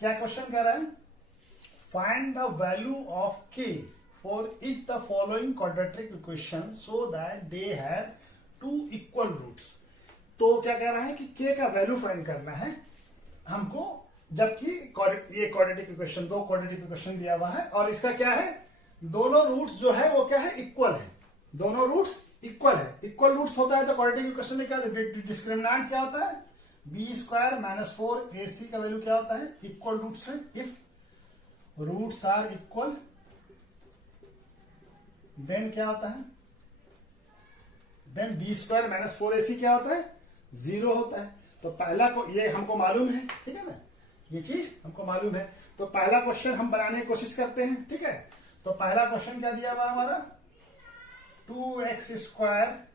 क्या क्वेश्चन कह रहा है, find the value of k for each the following quadratic equation so that they have two equal roots. तो क्या कह रहा है कि k का वैल्यू फाइंड करना है हमको, जबकि ये क्वाड्रेटिक इक्वेशन, दो क्वाड्रेटिक इक्वेशन दिया हुआ है और इसका क्या है, दोनों रूट्स जो है वो क्या है, इक्वल है, दोनों रूट्स इक्वल है। इक्वल रूट्स होता है तो क्वाड्रेटिक इक्वेशन में क्या डिस्क्रिमिनेंट क्या होता है, बी स्क्वायर माइनस 4ac का वैल्यू क्या होता है, इक्वल रूट्स है। If roots are equal then क्या होता है, then B square minus 4ac क्या होता है, 0 होता है। तो पहला को ये हमको मालूम है, ठीक है ना, ये चीज हमको मालूम है। तो पहला क्वेश्चन हम बनाने की कोशिश करते हैं, ठीक है। तो पहला क्वेश्चन क्या दिया हुआ हमारा, 2x square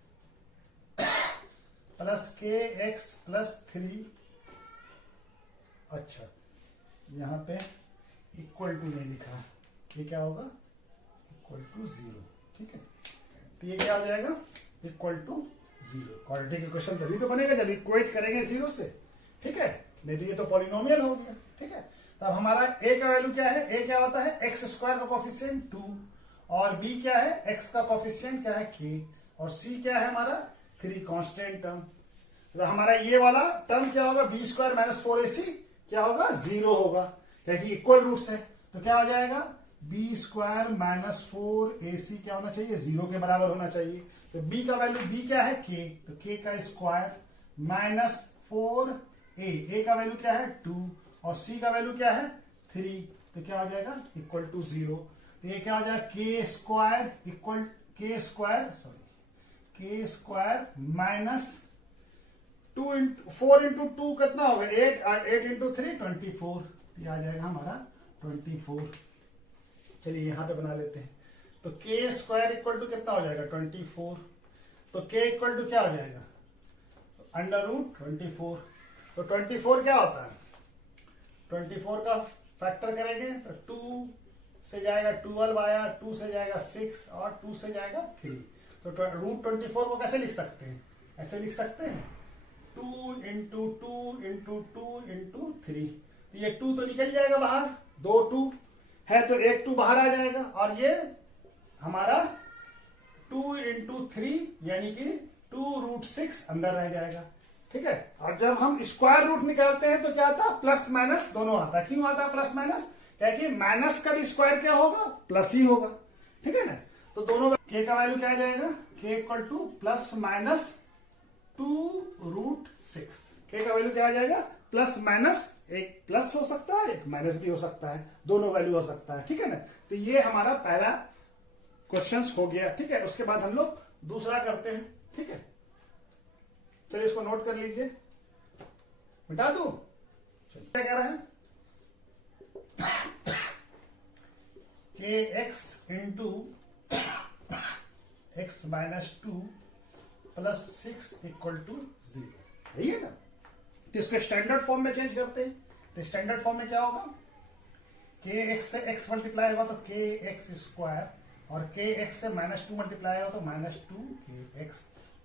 plus kx plus 3, अच्छा यहां पे इक्वल टू नहीं लिखा, ये क्या होगा, इक्वल टू 0, ठीक है। तो ये क्या हो जाएगा, इक्वल टू 0। क्वाड्रेटिक इक्वेशन तभी तो बनेगा जब इक्वेट करेंगे 0 से, ठीक है, नहीं तो ये तो पॉलिनोमियल हो गया, ठीक है। तब हमारा a का वैल्यू क्या है, a क्या होता है, x स्क्वायर का कोफिशिएंट 2, और b क्या है, x का कोफिशिएंट क्या है k, और c क्या है हमारा 3 कांस्टेंट टर्म। तो हमारा ये वाला टर्म क्या होगा, b स्क्वायर माइनस 4ac क्या होगा, 0 होगा, क्योंकि इक्वल रूट्स है। तो क्या हो जाएगा, b स्क्वायर माइनस 4ac क्या होना चाहिए, 0 के बराबर होना चाहिए। तो b का वैल्यू, b क्या है k, तो k का स्क्वायर माइनस 4a का वैल्यू क्या है 2, और c का वैल्यू क्या है 3, तो क्या हो जाएगा, इक्वल टू 0। तो ये क्या हो जाएगा, k square equal k square minus 4 into 2 कितना होगा, 8 इंटू 3 24, ये आ जाएगा हमारा 24। चलिए यहां पे बना लेते हैं। तो k स्क्वायर इक्वल टू कितना हो जाएगा 24, तो k इक्वल टू क्या हो जाएगा, अंडर रूट 24। तो 24 क्या होता है, 24 का फैक्टर करेंगे तो 2 से जाएगा 12 आया, 2 से जाएगा 6 और 2 से जाएगा 3। तो रूट 24 को कैसे लिख सकते हैं, ऐसे लिख सकते हैं 2 इंटू 2 इंटू 2 इंटू 3। तो ये 2 तो निकल जाएगा बाहर, 2 2 है तो एक 2 बाहर आ जाएगा, और ये हमारा 2 इंटू 3 यानी कि 2 रूट 6 अंदर रह जाएगा, ठीक है। और जब हम स्क्वायर रूट निकालते हैं तो क्या आता है, प्लस माइनस दोनों आता है। क्यों आता है प्लस माइनस, क्योंकि माइनस का भी स्क्वायर क्या होगा, प्लस ही होगा, ठीक है ना। तो दोनों k का वैल्यू क्या आ जाएगा, k equal to plus minus 2 root 6। k का वैल्यू क्या आ जाएगा, प्लस माइनस, एक प्लस हो सकता है एक माइनस भी हो सकता है, दोनों वैल्यू हो सकता है, ठीक है ना। तो ये हमारा पहला क्वेश्चन हो गया, ठीक है। उसके बाद हम लोग दूसरा करते हैं, ठीक है। चलिए इसको नोट कर लीजिए, मिटा दू, क्या कह रहा है, kx into x minus 2 plus 6 equal to 0, यही है ना। तो इसको स्टैंडर्ड फॉर्म में चेंज करते हैं। तो स्टैंडर्ड फॉर्म में क्या होगा, kx से x मल्टीप्लाई होगा तो kx स्क्वायर, और kx से माइनस 2 मल्टीप्लाई होगा तो minus 2kx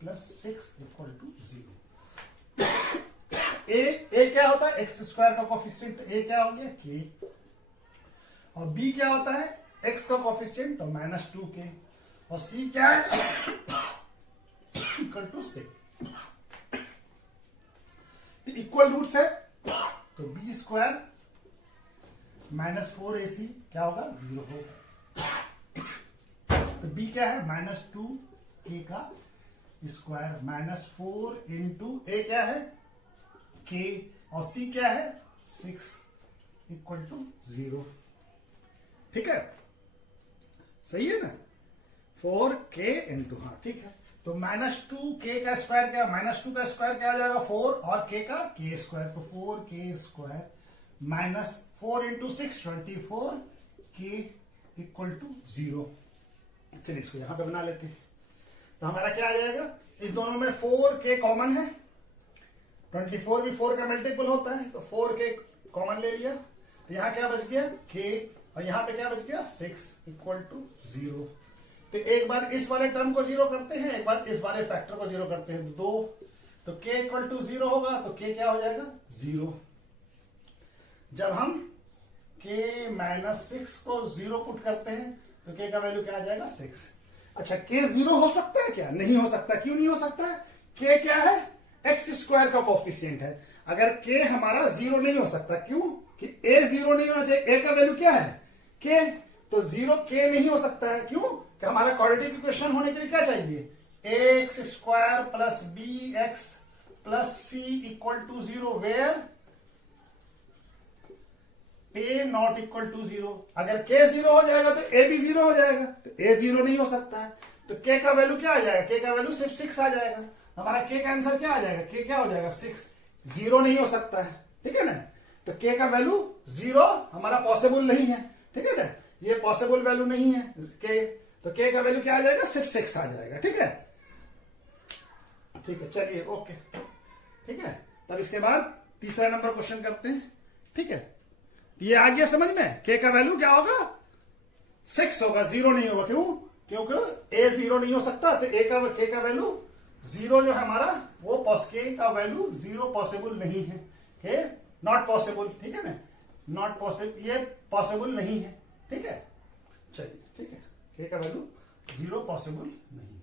plus 6 equal to 0। a क्या होता है, x स्क्वायर का कोफिशिएंट, a क्या हो गया k, और b क्या होता है, x का कोफिशिएंट तो माइनस 2k, और c क्या है इक्वल टू 6। तो इक्वल रूट्स है तो b स्क्वायर माइनस 4ac क्या होगा, 0 होगा। तो b क्या है, माइनस 2k का स्क्वायर माइनस 4 इंटू a क्या है k, और c क्या है 6 इक्वल टू 0, ठीक है, सही है ना। 4k इंटू, हाँ ठीक है। तो माइनस 2k का स्क्वायर क्या, माइनस 2 का स्क्वायर क्या आ जाएगा 4, और k का k स्क्वायर, तो 4k square minus 4 into 6 24k equal to 0। चलिए इसको यहां पे बना लेते हैं। तो हमारा क्या आ जाएगा, इस दोनों में 4k कॉमन है, 24 भी 4 का मल्टीपल होता है, तो 4k कॉमन ले लिया, तो यहां क्या बच गया k, और यहां पे क्या बच गया 6 इक्वल टू 0। तो एक बार इस वाले टर्म को 0 करते हैं, एक बार इस वाले फैक्टर को 0 करते हैं, 2, तो k इक्वल टू 0 होगा, तो k क्या हो जाएगा 0। जब हम k माइनस 6 को 0 पुट करते हैं तो k का वैल्यू क्या आ जाएगा 6। अच्छा k 0 हो सकता है क्या? नहीं हो सकता। क्यों नहीं हो सकता है? k क्या है? एक्स स्क्वायर का कोफिशिएंट है। अगर k हमारा 0 नहीं हो सकता, क्यों? कि a 0 नहीं होना चाहिए। a का वैल्यू क्या है? k। तो 0 k नहीं हो सकता है। क्यों? कि हमारा क्वाड्रेटिक इक्वेशन होने के लिए क्या चाहिए? X square plus b x plus c equal to 0 where a not equal to 0। अगर k 0 हो जाएगा तो a भी 0 हो जाएगा, तो a 0 नहीं हो सकता है। तो k का वैल्यू क्या आ जाएगा? k का वैल्यू सिर्फ 6 आ जाएगा। हमारा k का आंसर क्या आ जाएगा? k क्या हो जाएगा? 6। 0 नहीं हो सकता है, ठीक है ना। तो k का वैल्यू 0 हमारा पॉसिबल नहीं है, ठीक है ना। ये पॉसिबल वैल्यू नहीं है k। तो k का वैल्यू क्या आ जाएगा? सिर्फ 6 आ जाएगा, ठीक है। ठीक है, चलिए ओके, ठीक है। तब इसके बाद तीसरा नंबर क्वेश्चन करते हैं, ठीक है। ये आ गया समझ में? k का वैल्यू क्या होगा? 6 होगा, 0 नहीं होगा। क्यों? क्योंकि a 0 नहीं हो सकता। तो k का वैल्यू 0 जो है हमारा वो k का वैल्यू 0 पॉसिबल नहीं है। k नॉट पॉसिबल, ठीक है ना। नॉट पॉसिबल, ये पॉसिबल नहीं है, ठीक है। चलिए, ठीक है, k का वैल्यू 0 पॉसिबल नहीं।